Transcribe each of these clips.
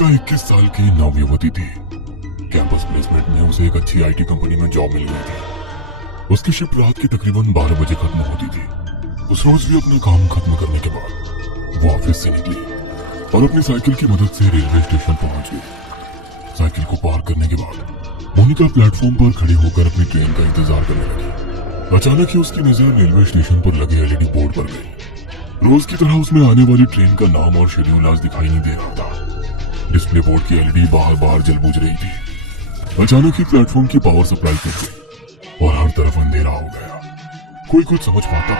मोनिका 21 साल की नवयुवती थी। कैंपस प्लेसमेंट में उसे एक अच्छी आईटी कंपनी में जॉब मिल गई थी। उसकी शिफ्ट रात की तकरीबन 12 बजे खत्म होती थी। उस रोज भी अपना काम खत्म करने के बाद वो ऑफिस से निकली और अपनी साइकिल की मदद से रेलवे स्टेशन पहुंच गई। साइकिल को पार करने के बाद मोनिका प्लेटफॉर्म पर खड़ी होकर अपनी ट्रेन का इंतजार करने लगी। अचानक ही उसकी नजर रेलवे स्टेशन पर लगे एलईडी बोर्ड पर गई। रोज की तरह उसमें आने वाली ट्रेन का नाम और शेड्यूल आज दिखाई नहीं दे रहा था। डिस्प्ले बोर्ड की एलईडी बार बार जल बुझ रही थी। अचानक ही प्लेटफॉर्म की पावर सप्लाई कट गई और हर तरफ अंधेरा हो गया। कोई कुछ समझ पाता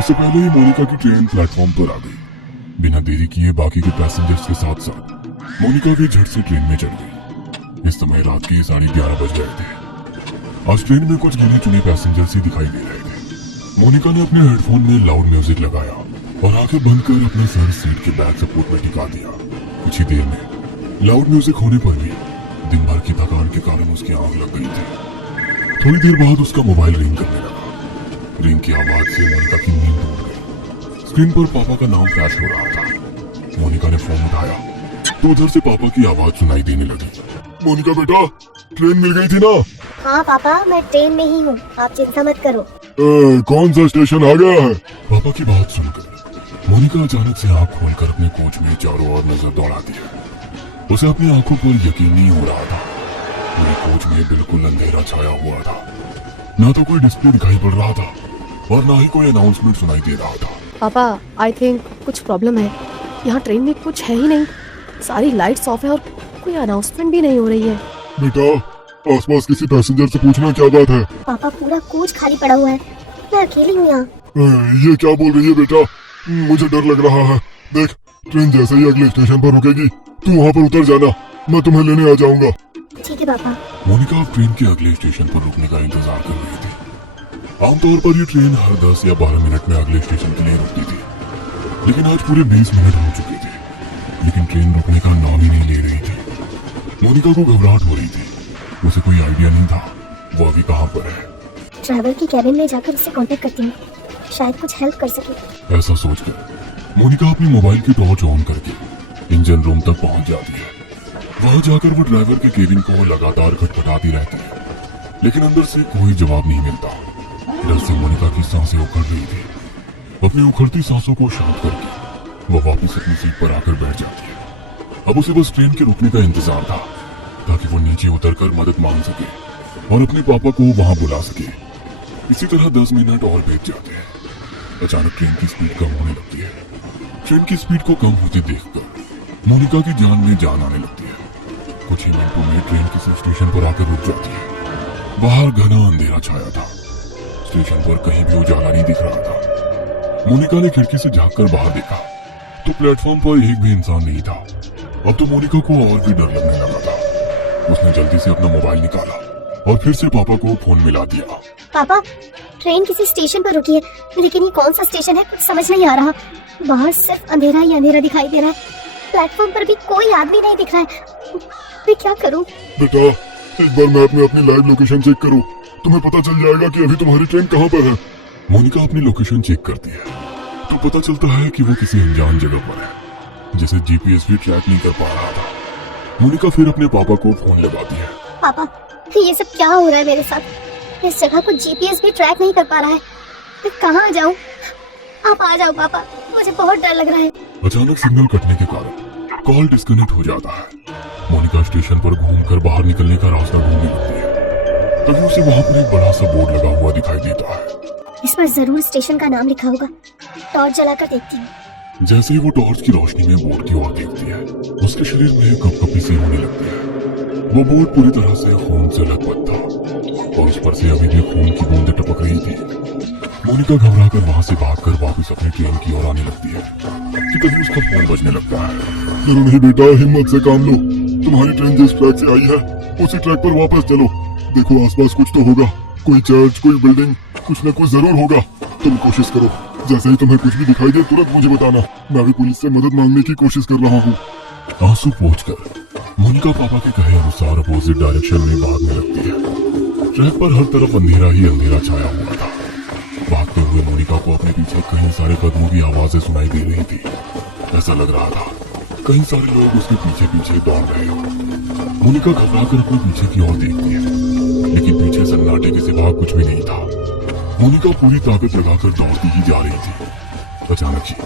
उससे पहले ही मोनिका की ट्रेन प्लेटफॉर्म पर आ गई। बिना देरी किए बाकी के पैसेंजर्स के साथ साथ मोनिका भी झट से ट्रेन में चढ़ गई। इस समय रात के 11:30 बज गए थे। आज ट्रेन में कुछ गिने चुने पैसेंजर्स ही दिखाई दे रहे थे। मोनिका ने अपने हेडफोन में लाउड म्यूजिक लगाया और आंखें बंद कर अपना सर सीट के बैक सपोर्ट में टिका दिया। कुछ ही देर में लाउड म्यूजिक होने पर भी दिन भर की थकान के कारण उसकी आंख लग गई थी। थोड़ी देर बाद उसका मोबाइल रिंग करने लगा। रिंग की आवाज से मोनिका की नींद उड़ गई। स्क्रीन पर पापा का नाम फ्लैश हो रहा था। मोनिका ने फोन उठाया तो उधर से पापा की आवाज सुनाई देने लगी। मोनिका बेटा, ट्रेन मिल गई थी ना? हाँ पापा, मैं ट्रेन में ही हूँ, आप चिंता मत करो। कौन सा स्टेशन आ गया है? पापा की बात सुनकर मोनिका अचानक से आंख खोलकर अपने कोच में चारों ओर नजर दौड़ाती है। उसे अपनी आंखों पर यकीन नहीं हो रहा था। पूरे कोच में बिल्कुल अंधेरा छाया हुआ था। ना तो कोई डिस्प्ले दिखाई पड़ रहा था और ना ही कोई अनाउंसमेंट सुनाई दे रहा था। पापा, आई थिंक कुछ प्रॉब्लम है। यहाँ ट्रेन में कुछ है ही नहीं। सारी लाइट्स ऑफ है और कोई अनाउंसमेंट भी नहीं हो रही है। बेटा, आसपास किसी पैसेंजर से पूछना क्या बात है। पापा, पूरा कोच खाली पड़ा हुआ है, मैं अकेली हूँ यहाँ। ये क्या बोल रही है बेटा? मुझे डर लग रहा है। देख, ट्रेन जैसे ही अगले स्टेशन पर रुकेगी तू वहाँ पर उतर जाना, मैं तुम्हें लेने आ जाऊंगा। ठीक है पापा। मोनिका ट्रेन के अगले स्टेशन पर रुकने का इंतजार कर रही थी। आमतौर पर ये ट्रेन हर 10 या 12 मिनट में अगले स्टेशन के लिए रुकती थी, लेकिन आज पूरे 20 मिनट हो चुके थे, लेकिन ट्रेन रुकने का नाम ही नहीं ले रही थी। मोनिका को घबराहट हो रही थी। उसे कोई आइडिया नहीं था वो अभी कहाँ पर है। ड्राइवर की कैबिन में जाकर उससे कांटेक्ट करती हूँ, शायद कुछ हेल्प कर सके। ऐसा सोचकर मोनिका अपनी मोबाइल की टॉर्च ऑन करके इंजन रूम तक पहुंच जाती है। वहां जाकर वो ड्राइवर के केबिन को लगातार खटखटाती रहती है, लेकिन अंदर से कोई जवाब नहीं मिलता। डर से मोनिका की सांसें उखड़ रही थी। अपनी उखड़ती सांसों को शांत करके वो वापस अपनी सीट पर आकर बैठ जाती है। अब उसे बस ट्रेन के रुकने का इंतजार था ताकि वो नीचे उतरकर मदद मांग सके और अपने पापा को वहां बुला सके। इसी तरह 10 मिनट और बीत जाते हैं। अचानक ट्रेन की स्पीड कम होने लगती है। ट्रेन की स्पीड को कम होते देखकर मोनिका की जान में जान आने लगती है। कुछ ही मिनटों में ट्रेन किसी स्टेशन पर आकर रुक जाती है। बाहर घना अंधेरा छाया था। स्टेशन पर कहीं भी उजाला नहीं दिख रहा था। मोनिका ने खिड़की से झांककर बाहर देखा तो प्लेटफॉर्म पर एक भी इंसान नहीं था। अब तो मोनिका को और भी डर लगने लगा था। उसने जल्दी से अपना मोबाइल निकाला और फिर से पापा को फोन मिला दिया। पापा, ट्रेन किसी स्टेशन पर रुकी है, लेकिन ये कौन सा स्टेशन है कुछ समझ नहीं आ रहा। बाहर सिर्फ अंधेरा ही अंधेरा दिखाई दे रहा है। प्लेटफॉर्म पर भी कोई आदमी नहीं दिख रहा है। मैं क्या करूं? बेटा, एक बार मैं अपनी लाइव लोकेशन चेक करूं, तुम्हें पता चल जाएगा कि अभी तुम्हारी ट्रेन कहां पर है। मोनिका अपनी लोकेशन चेक करती है तो पता चलता है कि वो किसी अनजान जगह पर है, जिसे जीपीएस भी ट्रैक नहीं कर पा रहा था। मोनिका फिर अपने पापा को फोन लगाती है। पापा, ये सब क्या हो रहा है मेरे साथ? इस जगह को जीपीएस भी ट्रैक नहीं कर पा रहा है। मैं कहाँ जाऊँ? आप आ जाओ पापा, मुझे बहुत डर लग रहा है। अचानक सिग्नल कटने के कारण कॉल डिस्कनेक्ट हो जाता है। मोनिका स्टेशन पर घूमकर बाहर निकलने का रास्ता ढूंढने लगती है। तभी उसे वहाँ पर एक बड़ा सा बोर्ड लगा हुआ दिखाई देता है। इस पर जरूर स्टेशन का नाम लिखा होगा। टॉर्च जलाकर देखती हूँ। जैसे ही वो टॉर्च की रोशनी में बोर्ड की ओर देखती है, उसके शरीर में कपकपी सी होने लगती है। वो बोर्ड पूरी तरह से खून से लथपथ था और उस पर से अभी भी खून की बूंदें टपक रही थी। मोनिका घबराकर वहां से भागकर वापस अपनी ट्रेन की ओर आने लगती है कि तभी उसका फोन बजने लगता है। जरूर नहीं बेटा, हिम्मत से काम लो। तुम्हारी ट्रेन जिस ट्रैक से आई है उसी ट्रैक पर वापस चलो। देखो आसपास कुछ तो होगा, कोई चर्च, कोई बिल्डिंग, कुछ न कुछ जरूर होगा। तुम कोशिश करो, जैसे ही तुम्हें कुछ भी दिखाई दे तुरंत मुझे बताना। मैं भी पुलिस से मदद मांगने की कोशिश कर रहा हूँ। आंसू पोंछकर मोनिका पापा के कहे अनुसार अपोजिट डायरेक्शन में भागने लगती है। ट्रैक पर हर तरफ अंधेरा ही अंधेरा छाया हुआ था। भागते हुए मोनिका को अपने पीछे कई सारे कदमों की आवाजें सुनाई दे रही थी। ऐसा लग रहा था कई सारे लोग उसके पीछे पीछे दौड़ रहे हो। मोनिका घबरा कर अपने पीछे की ओर देखती है, लेकिन पीछे सन्नाटे के सिवा कुछ भी नहीं था। मोनिका पूरी ताकत लगाकर दौड़ती ही जा रही थी। अचानक ही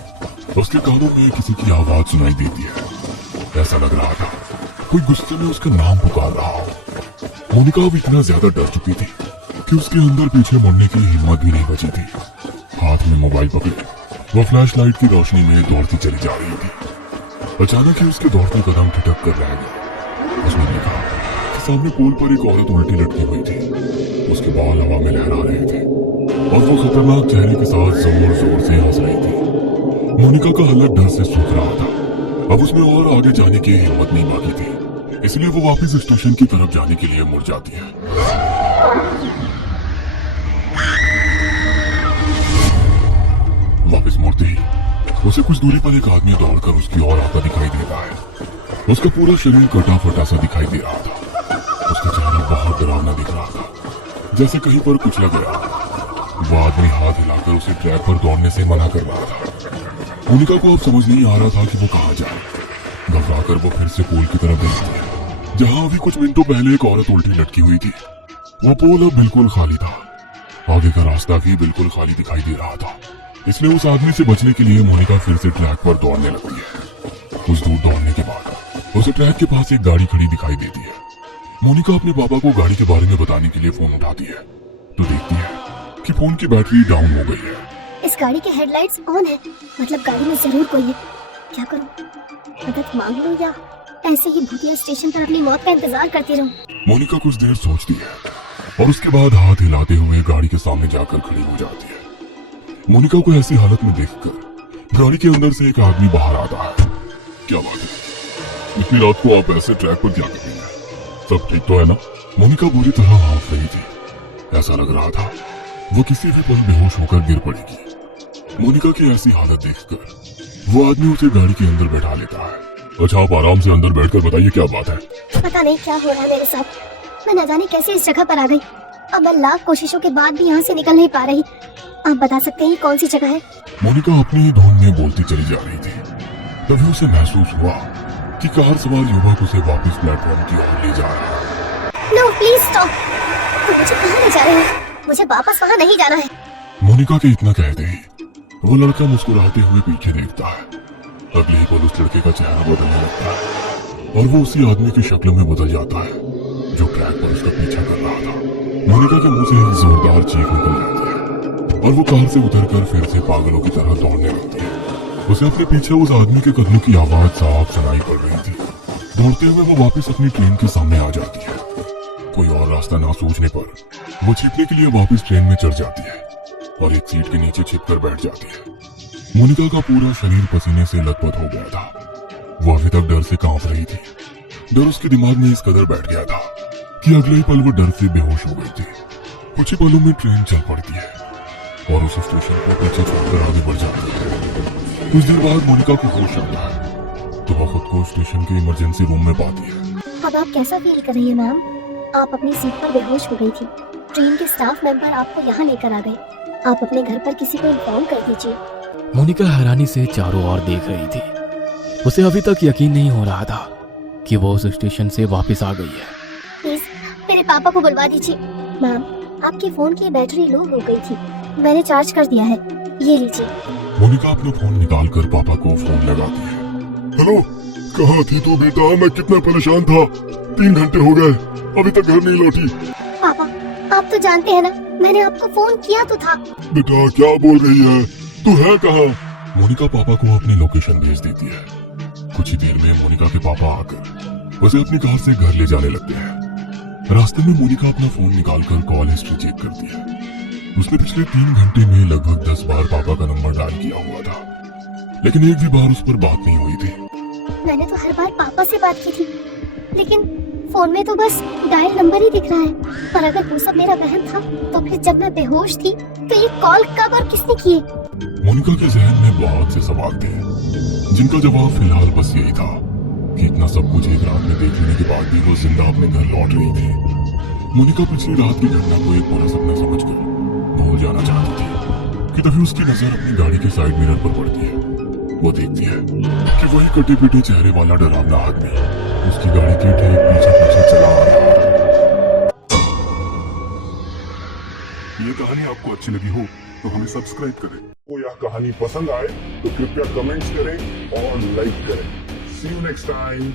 उसके कानों में किसी की आवाज सुनाई देती है। ऐसा लग रहा था कोई गुस्से में उसका नाम पुकार रहा हो। मोनिका अब इतना ज्यादा डर चुकी थी कि उसके अंदर पीछे मुड़ने की हिम्मत भी नहीं बची थी। हाथ में मोबाइल पकड़े वह फ्लैश लाइट की रोशनी में दौड़ती चली जा रही थी। अचानक ही उसके दौड़ते कदम ठिठक कर रह गए। उसने देखा कि सामने पुल पर एक औरत उल्टी लटकी हुई थी। उसके बाल हवा में लहरा रहे थे और वो खतरनाक चेहरे के साथ जोर जोर से हंस रही थी। मोनिका का हलक डर से सूख रहा था। अब उसमें और आगे जाने की हिम्मत नहीं बाकी थी, इसलिए वो वापस स्टेशन की तरफ जाने के लिए मुड़ जाती है। वापस मुड़ते ही उसे कुछ दूरी पर एक आदमी दौड़कर उसकी ओर आता दिखाई देता है। उसका पूरा शरीर कटा फटा सा दिखाई दे रहा था। उसका चेहरा बहुत डरावना दिख रहा था, जैसे कहीं पर कुचला गया। वो आदमी हाथ हिलाकर उसे ट्रैक पर दौड़ने से मना कर रहा था। मोनिका को अब समझ नहीं आ रहा था कि वो कहाँ जाए। घबराकर वो फिर से पुल की तरफ देखती है, जहाँ अभी कुछ मिनटों पहले एक औरत उल्टी लटकी हुई थी। वो पुल अब बिल्कुल खाली था। आगे का रास्ता भी बिल्कुल खाली दिखाई दे रहा था, इसलिए उस आदमी से बचने के लिए मोनिका फिर से ट्रैक पर दौड़ने लगती है। कुछ दूर दौड़ने के बाद उसे ट्रैक के पास एक गाड़ी खड़ी दिखाई देती है। मोनिका अपने पापा को गाड़ी के बारे में बताने के लिए फोन उठाती है, तो देखती है कि फोन की बैटरी डाउन हो गई है। इस गाड़ी के हेडलाइट्स ऑन है, मतलब गाड़ी में जरूर कोई है। क्या करूं? मदद मांग लूं या ऐसे ही भूतिया स्टेशन पर अपनी मौत का इंतजार करती रहूं? मोनिका कुछ देर सोचती है और उसके बाद हाथ हिलाते हुए गाड़ी के सामने जाकर खड़ी हो जाती है। मोनिका को ऐसी हालत में देखकर गाड़ी के अंदर से एक आदमी बाहर आता है। क्या बात है, इतनी रात को आप ऐसे ट्रैक पर क्या कर रही हैं? सब ठीक तो है ना? मोनिका बुरी तरह हाफ रही थी। ऐसा लग रहा था वो किसी भी पल बेहोश होकर गिर पड़ेगी। मोनिका की ऐसी हालत देखकर वो आदमी उसे गाड़ी के अंदर बैठा लेता है। अच्छा, आप आराम से अंदर बैठकर बताइए क्या बात है। पता नहीं क्या हो रहा है मेरे साथ। मैं न जाने कैसे इस जगह पर आ गई। अब मैं लाख कोशिशों के बाद भी यहाँ से निकल नहीं पा रही। आप बता सकते हैं कौन सी जगह है? मोनिका अपनी ही धुन में बोलती चली जा रही थी। तभी उसे महसूस हुआ कि कार सवार युवक उसे वापस प्लेटफॉर्म की ओर ले जा रहा है। No please stop. तो मुझे कहाँ ले जा रहे हैं? मुझे वापस वहाँ नहीं जाना है। मोनिका के इतना कहते ही वो लड़का मुस्कुराते हुए पीछे देखता है। अगले ही पल उस लड़के का चेहरा बदलने लगता है और वो उसी आदमी की शक्ल में बदल जाता है जो ट्रैक पर उसका पीछा कर रहा था। मोनिका के मुंह से एक जोरदार चीख निकल जाती है और वो कार से उतरकर फिर से पागलों की तरह दौड़ने लगती है। उसे अपने पीछे उस आदमी के कदमों की आवाज साफ सुनाई पड़ रही थी। दौड़ते हुए वो वापस अपनी ट्रेन के सामने आ जाती है। कोई और रास्ता ना सूझने पर वो छिपने के लिए वापस ट्रेन में चढ़ जाती है और एक सीट के नीचे छिपकर बैठ जाती है। मोनिका का पूरा शरीर पसीने से लथपथ हो गया था। वो अभी तक डर से कांप रही थी। डर उसके दिमाग में इस कदर बैठ गया था कि अगले ही पल वो डर से बेहोश हो गई थी। कुछ ही पलों में ट्रेन चल पड़ती है और उस स्टेशन पर पीछे छोड़कर आगे बढ़ जाती है। कुछ देर बाद मोनिका को होश आता है तो वो खुद को स्टेशन के इमरजेंसी रूम में पाती है। अब आप कैसा फील कर रही है मैम? आप अपनी सीट पर बेहोश हो गई थी। ट्रेन के स्टाफ मेंबर आपको यहाँ लेकर आ गए। आप अपने घर पर किसी को इन्फॉर्म कर दीजिए। मोनिका हैरानी से चारों ओर देख रही थी। उसे अभी तक यकीन नहीं हो रहा था कि वो उस स्टेशन से वापस आ गई है। प्लीज मेरे पापा को बुलवा दीजिए। मैम, आपके फोन की बैटरी लो हो गई थी, मैंने चार्ज कर दिया है, ये लीजिए। मोनिका अपना फोन निकालकर पापा को फोन लगाती है। हेलो, कहाँ थी तू बेटा? मैं कितना परेशान था। 3 घंटे हो गए, अभी तक घर नहीं लौटी। पापा, आप तो जानते हैं ना, मैंने आपको फोन किया तो था। बेटा क्या बोल रही है? तू है कहाँ? मोनिका पापा को अपनी लोकेशन भेज देती है। कुछ ही देर में मोनिका के पापा आकर उसे अपनी कार से घर ले जाने लगते हैं। रास्ते में मोनिका अपना फोन निकालकर कॉल हिस्ट्री चेक करती है। उसने पिछले 3 घंटे में लगभग 10 बार पापा का नंबर डायल किया हुआ था, लेकिन एक भी बार उस पर बात नहीं हुई थी। मैंने तो हर बार पापा से बात की थी, लेकिन फोन में तो बस डायल नंबर ही दिख रहा है। पर अगर वो सब मेरा वहम था, तो फिर जब मैं बेहोश थी तो ये कॉल कब और किसने किए? मोनिका के जहन में बहुत से सवाल थे, जिनका जवाब फिलहाल बस यही था कि इतना सब कुछ एक रात में देख लेने के बाद भी वो जिंदा अपने घर लौट रही थी। मोनिका पिछली रात की घटना को एक बुरा सपना समझकर भूल जाना चाहती थी कि तभी उसकी नजर अपनी गाड़ी के साइड मिरर पर पड़ती है। वो देखती है कि वही कटे पिटे चेहरे वाला डरावना आदमी उसकी गाड़ी के ठीक पीछे पीछे चला आ रहा है। ये कहानी आपको अच्छी लगी हो तो हमें सब्सक्राइब करें। को यह कहानी पसंद आए तो कृपया कमेंट्स करें और लाइक करें। See you next time.